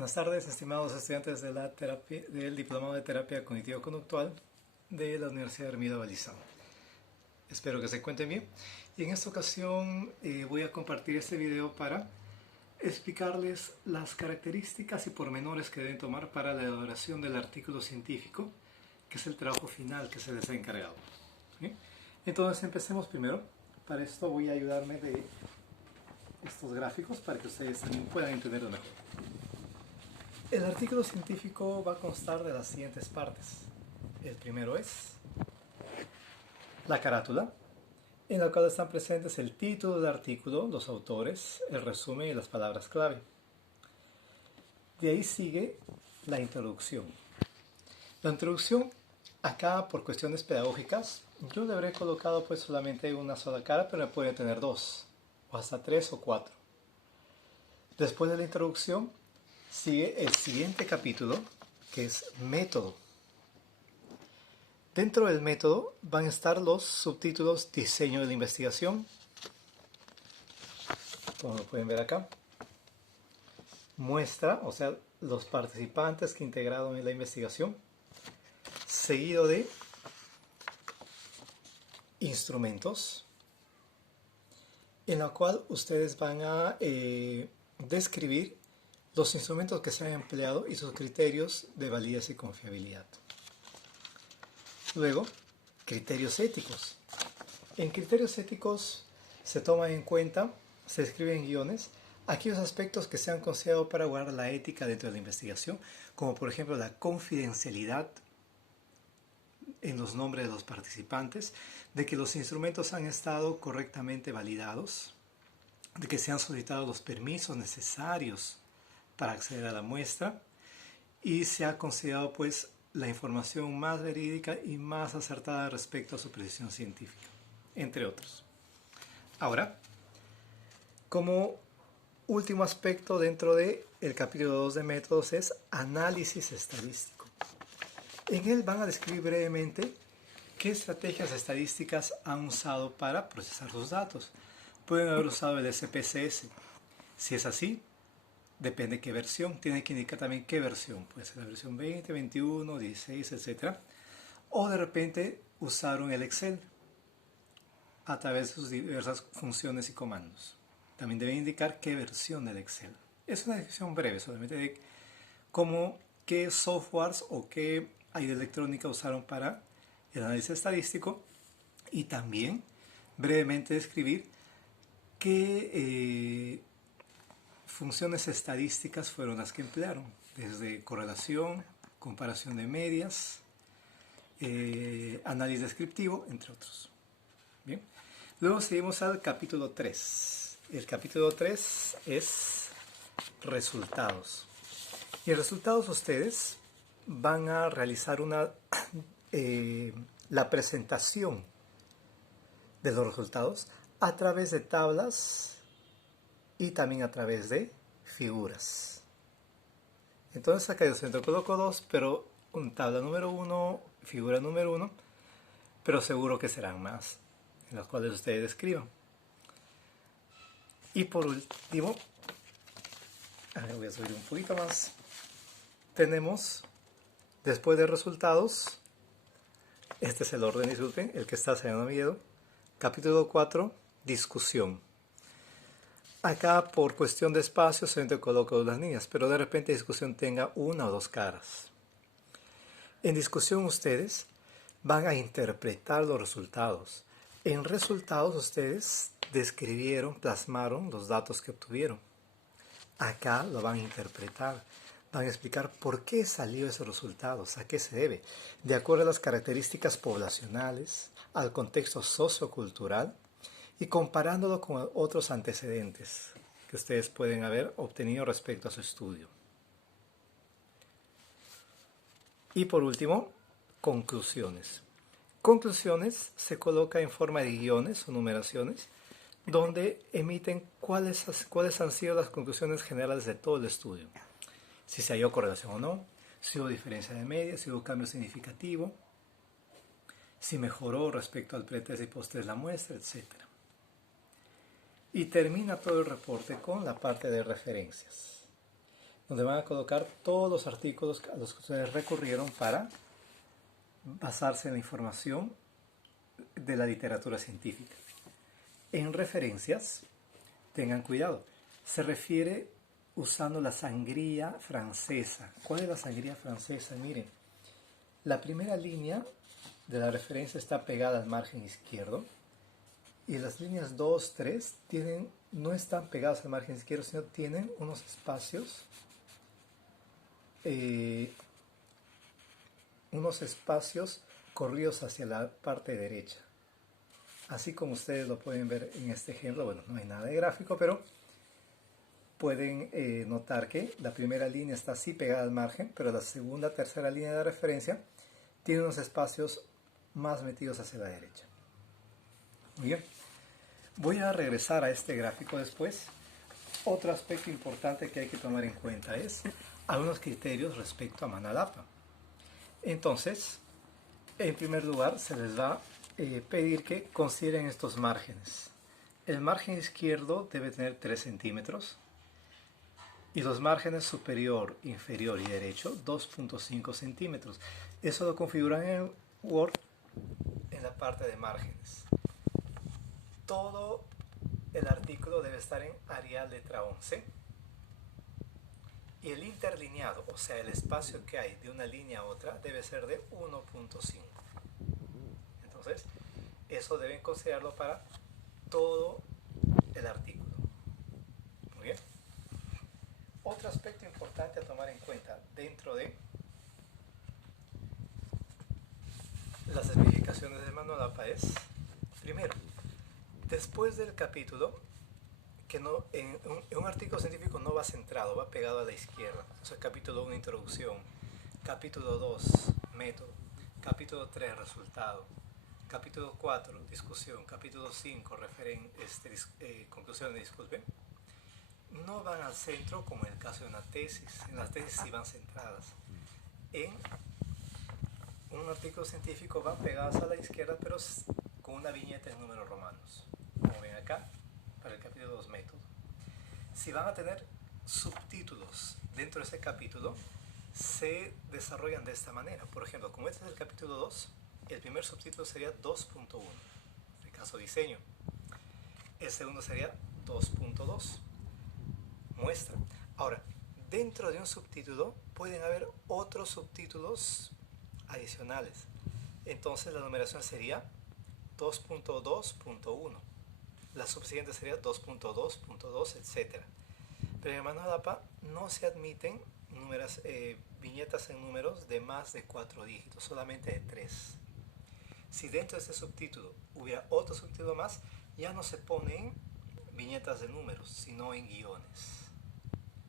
Buenas tardes, estimados estudiantes de del Diplomado de Terapia Cognitivo-Conductual de la Universidad Hermida Balizán. Espero que se encuentren bien. Y en esta ocasión voy a compartir este video para explicarles las características y pormenores que deben tomar para la elaboración del artículo científico, que es el trabajo final que se les ha encargado. ¿Bien? Entonces empecemos primero. Para esto voy a ayudarme de estos gráficos para que ustedes también puedan entenderlo mejor. El artículo científico va a constar de las siguientes partes. El primero es la carátula, en la cual están presentes el título del artículo, los autores, el resumen y las palabras clave. De ahí sigue la introducción. La introducción, acá por cuestiones pedagógicas, yo le habré colocado pues solamente una sola cara, pero puede tener dos, o hasta tres o cuatro. Después de la introducción, sigue el siguiente capítulo, que es método. Dentro del método van a estar los subtítulos diseño de la investigación, como lo pueden ver acá, muestra, o sea, los participantes que integraron en la investigación, seguido de instrumentos, en la cual ustedes van a describir los instrumentos que se han empleado y sus criterios de validez y confiabilidad. Luego, criterios éticos. En criterios éticos se toman en cuenta, se escriben guiones, aquellos aspectos que se han considerado para guardar la ética dentro de la investigación, como por ejemplo la confidencialidad en los nombres de los participantes, de que los instrumentos han estado correctamente validados, de que se han solicitado los permisos necesarios para acceder a la muestra y se ha considerado pues la información más verídica y más acertada respecto a su precisión científica, entre otros. Ahora, como último aspecto dentro del capítulo 2 de métodos es análisis estadístico. En él van a describir brevemente qué estrategias estadísticas han usado para procesar sus datos. Pueden haber usado el SPSS. Si es así, depende qué versión, tiene que indicar también qué versión, puede ser la versión 20, 21, 16, etc. O de repente usaron el Excel a través de sus diversas funciones y comandos. También debe indicar qué versión del Excel. Es una descripción breve solamente de qué softwares o qué ayuda electrónica usaron para el análisis estadístico y también brevemente describir qué funciones estadísticas fueron las que emplearon, desde correlación, comparación de medias, análisis descriptivo, entre otros. Bien. Luego seguimos al capítulo 3. El capítulo 3 es resultados. Y en resultados ustedes van a realizar la presentación de los resultados a través de tablas y también a través de figuras. Entonces acá yo siempre coloco dos, pero un tabla número 1, figura número 1, pero seguro que serán más, en las cuales ustedes escriban. Y por último, voy a subir un poquito más, tenemos, después de resultados, este es el orden, disculpen, el que está saliendo miedo, capítulo 4, discusión. Acá por cuestión de espacio solamente coloco las líneas, pero de repente discusión tenga una o dos caras. En discusión ustedes van a interpretar los resultados. En resultados ustedes describieron, plasmaron los datos que obtuvieron. Acá lo van a interpretar, van a explicar por qué salió esos resultados, a qué se debe, de acuerdo a las características poblacionales, al contexto sociocultural, y comparándolo con otros antecedentes que ustedes pueden haber obtenido respecto a su estudio. Y por último, conclusiones. Conclusiones se coloca en forma de guiones o numeraciones, donde emiten cuáles han sido las conclusiones generales de todo el estudio. Si se halló correlación o no, si hubo diferencia de media, si hubo cambio significativo, si mejoró respecto al pretest y posttest de la muestra, etc. Y termina todo el reporte con la parte de referencias. donde van a colocar todos los artículos a los que ustedes recurrieron para basarse en la información de la literatura científica. En referencias, tengan cuidado, se refiere usando la sangría francesa. ¿Cuál es la sangría francesa? Miren, la primera línea de la referencia está pegada al margen izquierdo y las líneas 2, 3 no están pegadas al margen izquierdo, sino tienen unos espacios corridos hacia la parte derecha. Así como ustedes lo pueden ver en este ejemplo, bueno, no hay nada de gráfico, pero pueden notar que la primera línea está así pegada al margen, pero la segunda, tercera línea de referencia tiene unos espacios más metidos hacia la derecha. Muy bien. Voy a regresar a este gráfico después. Otro aspecto importante que hay que tomar en cuenta es algunos criterios respecto a Manalapa. Entonces, en primer lugar, se les va a pedir que consideren estos márgenes. El margen izquierdo debe tener 3 centímetros y los márgenes superior, inferior y derecho 2.5 centímetros. Eso lo configuran en Word en la parte de márgenes. Todo el artículo debe estar en Arial letra 11 y el interlineado, o sea, el espacio que hay de una línea a otra, debe ser de 1.5. Entonces, eso deben considerarlo para todo el artículo. Muy bien. Otro aspecto importante a tomar en cuenta dentro de las especificaciones de Manalapa es, primero, después del capítulo, que no, en un artículo científico no va centrado, va pegado a la izquierda. O sea, capítulo 1, introducción, capítulo 2, método, capítulo 3, resultado, capítulo 4, discusión, capítulo 5, conclusiones, disculpen. No van al centro como en el caso de una tesis. En las tesis sí van centradas. En un artículo científico van pegadas a la izquierda, pero con una viñeta en números romanos. Como ven acá, para el capítulo 2, método. Si van a tener subtítulos dentro de ese capítulo, se desarrollan de esta manera. Por ejemplo, como este es el capítulo 2, el primer subtítulo sería 2.1, en el caso diseño. El segundo sería 2.2, muestra. Ahora, dentro de un subtítulo pueden haber otros subtítulos adicionales. Entonces la numeración sería 2.2.1. La subsiguiente sería 2.2.2, etc. Pero en Manalapa no se admiten viñetas en números de más de 4 dígitos, solamente de 3. Si dentro de este subtítulo hubiera otro subtítulo más, ya no se ponen viñetas de números, sino en guiones.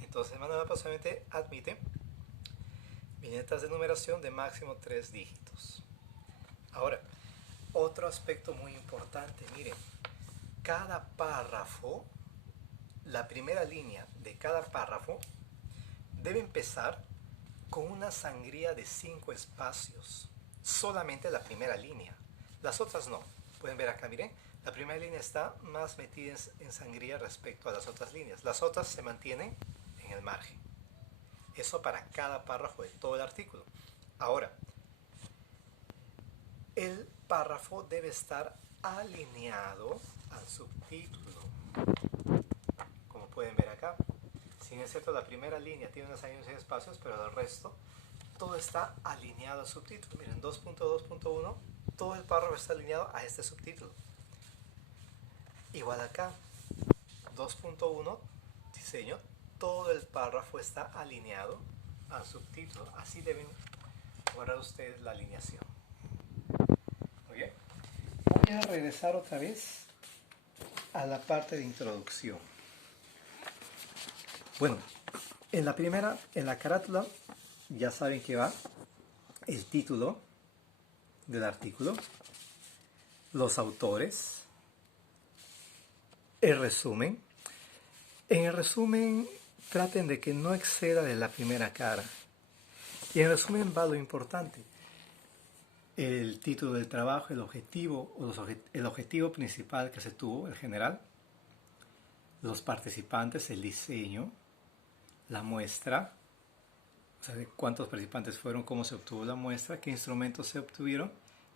Entonces Manalapa solamente admite viñetas de numeración de máximo 3 dígitos. Ahora, otro aspecto muy importante, miren, cada párrafo, la primera línea de cada párrafo debe empezar con una sangría de 5 espacios. Solamente la primera línea. Las otras no. Pueden ver acá, miren, la primera línea está más metida en sangría respecto a las otras líneas. Las otras se mantienen en el margen. Eso para cada párrafo de todo el artículo. Ahora, el párrafo debe estar alineado al subtítulo. Como pueden ver acá. Si bien es cierto, la primera línea tiene unas líneas y espacios, pero el resto, todo está alineado al subtítulo. Miren, 2.2.1, todo el párrafo está alineado a este subtítulo. Igual acá, 2.1, diseño, todo el párrafo está alineado al subtítulo. Así deben guardar ustedes la alineación. Muy bien. Voy a regresar otra vez a la parte de introducción. Bueno, en la carátula, ya saben que va el título del artículo, los autores, el resumen. En el resumen traten de que no exceda de la primera cara. Y en el resumen va lo importante. El título del trabajo, el objetivo principal que se tuvo, el general, los participantes, el diseño, la muestra, o sea, de cuántos participantes fueron, cómo se obtuvo la muestra, qué instrumentos se obtuvieron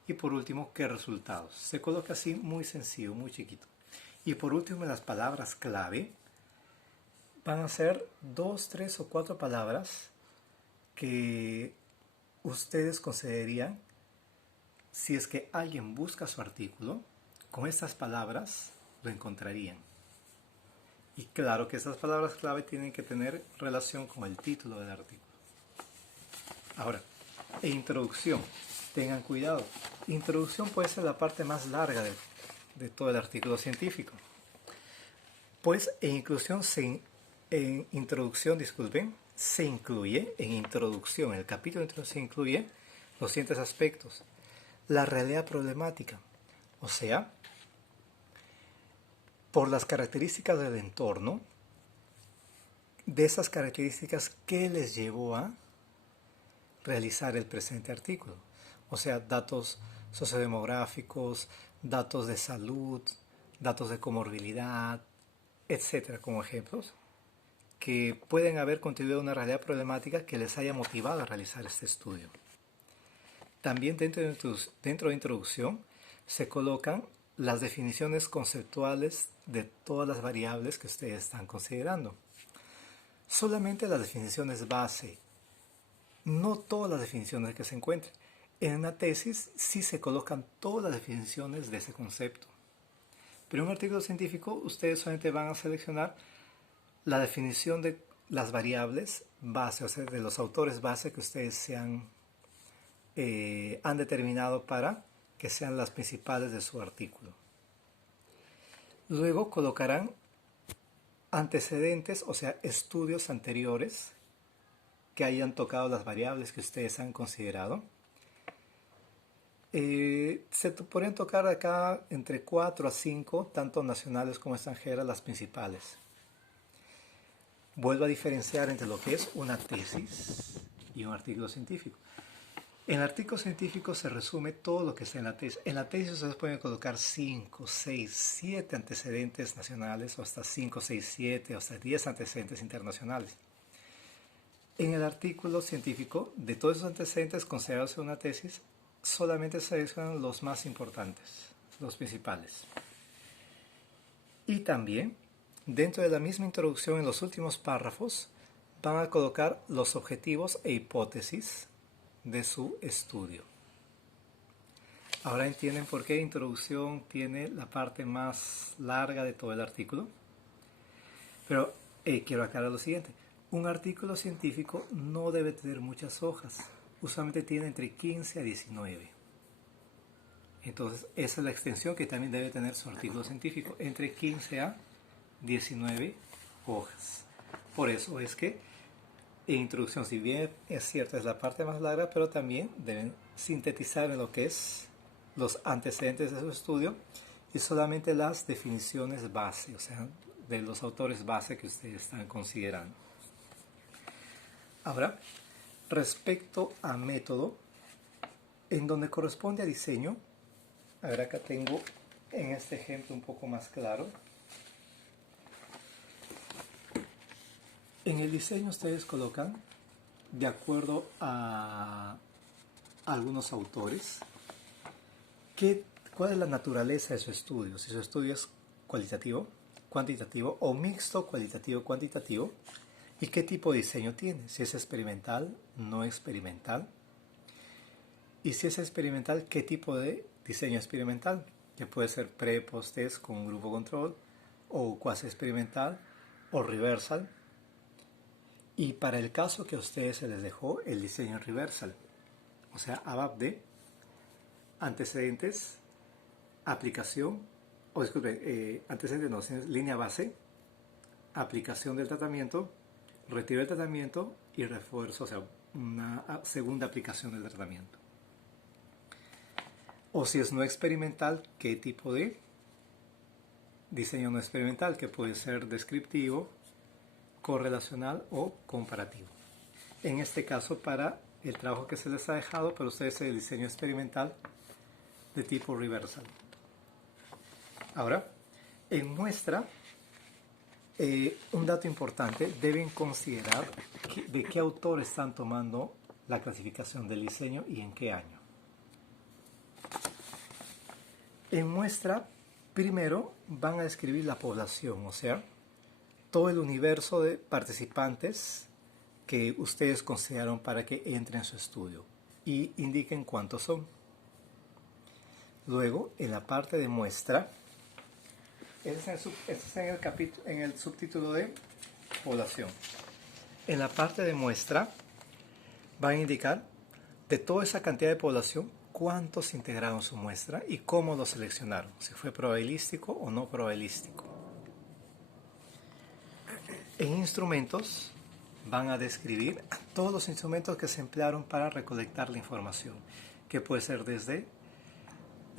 y por último, qué resultados. Se coloca así muy sencillo, muy chiquito. Y por último, las palabras clave van a ser 2, 3 o 4 palabras que ustedes considerarían, si es que alguien busca su artículo, con estas palabras lo encontrarían. Y claro que estas palabras clave tienen que tener relación con el título del artículo. Ahora, introducción. Tengan cuidado. Introducción puede ser la parte más larga de todo el artículo científico. Pues en introducción, se incluye, en introducción, en el capítulo de introducción se incluye los siguientes aspectos. La realidad problemática, o sea, por las características del entorno, de esas características, ¿qué les llevó a realizar el presente artículo? O sea, datos sociodemográficos, datos de salud, datos de comorbilidad, etcétera, como ejemplos, que pueden haber contribuido a una realidad problemática que les haya motivado a realizar este estudio. También dentro de introducción se colocan las definiciones conceptuales de todas las variables que ustedes están considerando. Solamente las definiciones base, no todas las definiciones que se encuentren. En una tesis sí se colocan todas las definiciones de ese concepto. Pero en un artículo científico ustedes solamente van a seleccionar la definición de las variables base, o sea, de los autores base que ustedes han determinado para que sean las principales de su artículo. Luego colocarán antecedentes, o sea, estudios anteriores que hayan tocado las variables que ustedes han considerado. Se podrían tocar acá entre 4 a 5, tanto nacionales como extranjeras, las principales. Vuelvo a diferenciar entre lo que es una tesis y un artículo científico. En el artículo científico se resume todo lo que está en la tesis. En la tesis ustedes pueden colocar 5, 6, 7 antecedentes nacionales, o hasta 5, 6, 7, o hasta 10 antecedentes internacionales. En el artículo científico, de todos esos antecedentes considerados en una tesis, solamente se seleccionan los más importantes, los principales. Y también, dentro de la misma introducción, en los últimos párrafos, van a colocar los objetivos e hipótesis de su estudio. Ahora entienden por qué introducción tiene la parte más larga de todo el artículo. Pero quiero aclarar lo siguiente. Un artículo científico no debe tener muchas hojas. Usualmente tiene entre 15 a 19. Entonces, esa es la extensión que también debe tener su artículo científico, entre 15 a 19 hojas. Por eso es que en introducción, si bien es cierto, es la parte más larga, pero también deben sintetizar en lo que es los antecedentes de su estudio y solamente las definiciones base, o sea, de los autores base que ustedes están considerando. Ahora, respecto a método, en donde corresponde a diseño, a ver, acá tengo en este ejemplo un poco más claro. En el diseño ustedes colocan, de acuerdo a algunos autores, cuál es la naturaleza de su estudio. Si su estudio es cualitativo, cuantitativo o mixto cualitativo-cuantitativo, y qué tipo de diseño tiene. Si es experimental, no experimental. Y si es experimental, qué tipo de diseño experimental, que puede ser pre, post test con un grupo control, o cuasi experimental, o reversal. Y para el caso que a ustedes se les dejó, el diseño reversal, o sea, ABAP de antecedentes, aplicación, antecedentes no, línea base, aplicación del tratamiento, retiro del tratamiento y refuerzo, o sea, una segunda aplicación del tratamiento. O si es no experimental, ¿qué tipo de diseño no experimental? Que puede ser descriptivo, correlacional o comparativo. En este caso, para el trabajo que se les ha dejado, para ustedes es el diseño experimental de tipo reversal. Ahora, en muestra, Un dato importante, deben considerar de qué autor están tomando la clasificación del diseño y en qué año. En muestra, primero van a describir la población, o sea, todo el universo de participantes que ustedes consideraron para que entren en su estudio y indiquen cuántos son. Luego, en la parte de muestra, en el subtítulo de población. En la parte de muestra van a indicar de toda esa cantidad de población cuántos integraron su muestra y cómo lo seleccionaron, si fue probabilístico o no probabilístico. En instrumentos van a describir todos los instrumentos que se emplearon para recolectar la información, que puede ser desde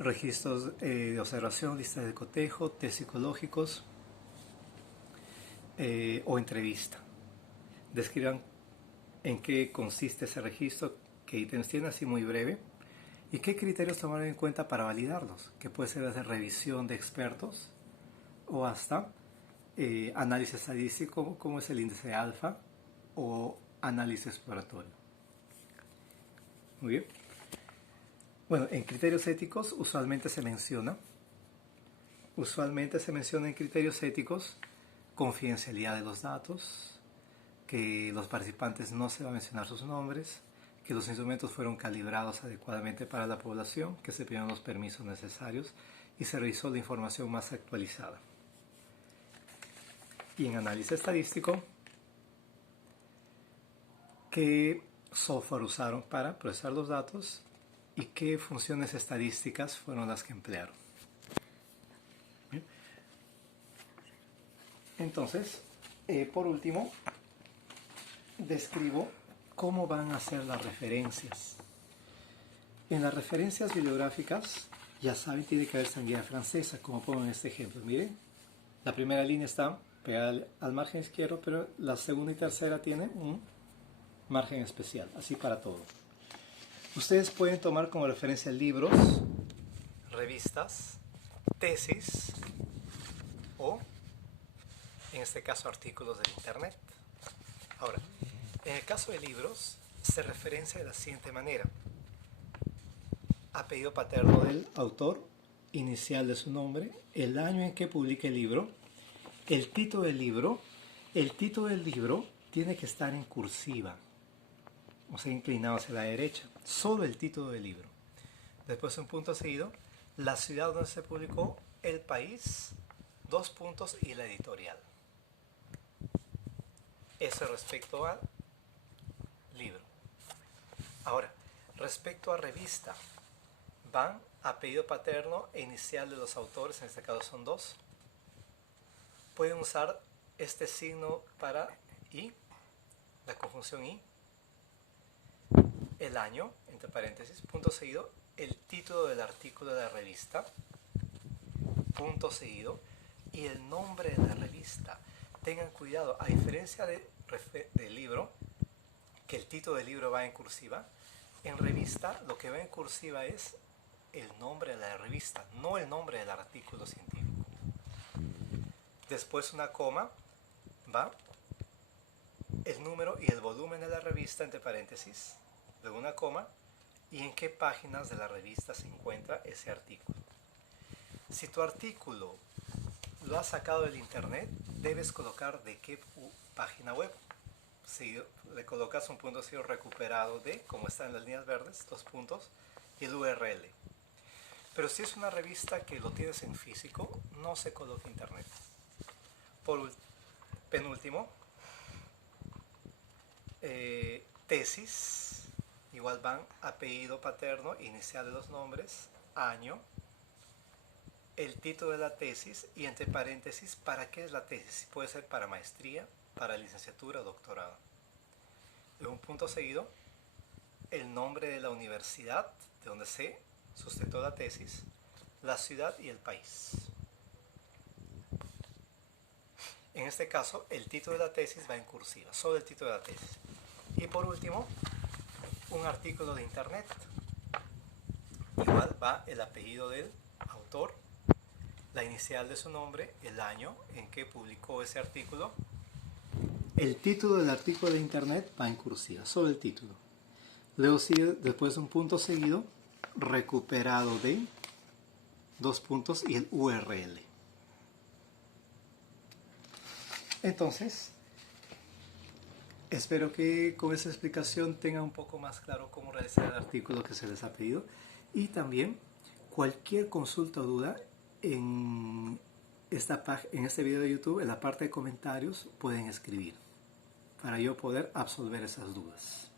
registros de observación, listas de cotejo, test psicológicos o entrevista. Describan en qué consiste ese registro, qué ítems tiene, así muy breve, y qué criterios tomaron en cuenta para validarlos, que puede ser desde revisión de expertos o hasta análisis estadístico, como es el índice alfa, o análisis exploratorio. Muy bien. Bueno, en criterios éticos usualmente se menciona en criterios éticos confidencialidad de los datos, que los participantes no se va a mencionar sus nombres, que los instrumentos fueron calibrados adecuadamente para la población, que se pidieron los permisos necesarios y se revisó la información más actualizada. Y en análisis estadístico, qué software usaron para procesar los datos y qué funciones estadísticas fueron las que emplearon. Bien. Entonces, por último, describo cómo van a ser las referencias. En las referencias bibliográficas, ya saben, tiene que haber sanguínea francesa, como pongo en este ejemplo. Miren, la primera línea está pegada al margen izquierdo, pero la segunda y tercera tiene un margen especial, así para todo. Ustedes pueden tomar como referencia libros, revistas, tesis o, en este caso, artículos de internet. Ahora, en el caso de libros, se referencia de la siguiente manera: apellido paterno del autor, inicial de su nombre, el año en que publica el libro, el título del libro. El título del libro tiene que estar en cursiva, o sea, inclinado hacia la derecha, solo el título del libro. Después, un punto seguido, la ciudad donde se publicó, el país, dos puntos y la editorial. Eso respecto al libro. Ahora, respecto a revista, van apellido paterno e inicial de los autores, en este caso son dos. Pueden usar este signo para y, la conjunción y, el año, entre paréntesis, punto seguido, el título del artículo de la revista, punto seguido, y el nombre de la revista. Tengan cuidado, a diferencia del libro, que el título del libro va en cursiva, en revista lo que va en cursiva es el nombre de la revista, no el nombre del artículo científico. Después una coma, va el número y el volumen de la revista, entre paréntesis, luego una coma, y en qué páginas de la revista se encuentra ese artículo. Si tu artículo lo has sacado del internet, debes colocar de qué página web. Si le colocas un punto ciego recuperado de, como está en las líneas verdes, dos puntos, y el URL. Pero si es una revista que lo tienes en físico, no se coloca internet. Por penúltimo, tesis, igual van apellido paterno, inicial de los nombres, año, el título de la tesis y entre paréntesis, ¿para qué es la tesis? Puede ser para maestría, para licenciatura o doctorado. En un punto seguido, el nombre de la universidad de donde se sustentó la tesis, la ciudad y el país. En este caso, el título de la tesis va en cursiva, solo el título de la tesis. Y por último, un artículo de internet. Igual va el apellido del autor, la inicial de su nombre, el año en que publicó ese artículo. El título del artículo de internet va en cursiva, solo el título. Luego sigue después un punto seguido, recuperado de, dos puntos y el URL. Entonces, espero que con esa explicación tengan un poco más claro cómo realizar el artículo que se les ha pedido. Y también cualquier consulta o duda en este video de YouTube, en la parte de comentarios, pueden escribir para yo poder absolver esas dudas.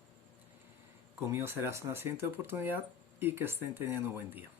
Conmigo será hasta una siguiente oportunidad y que estén teniendo un buen día.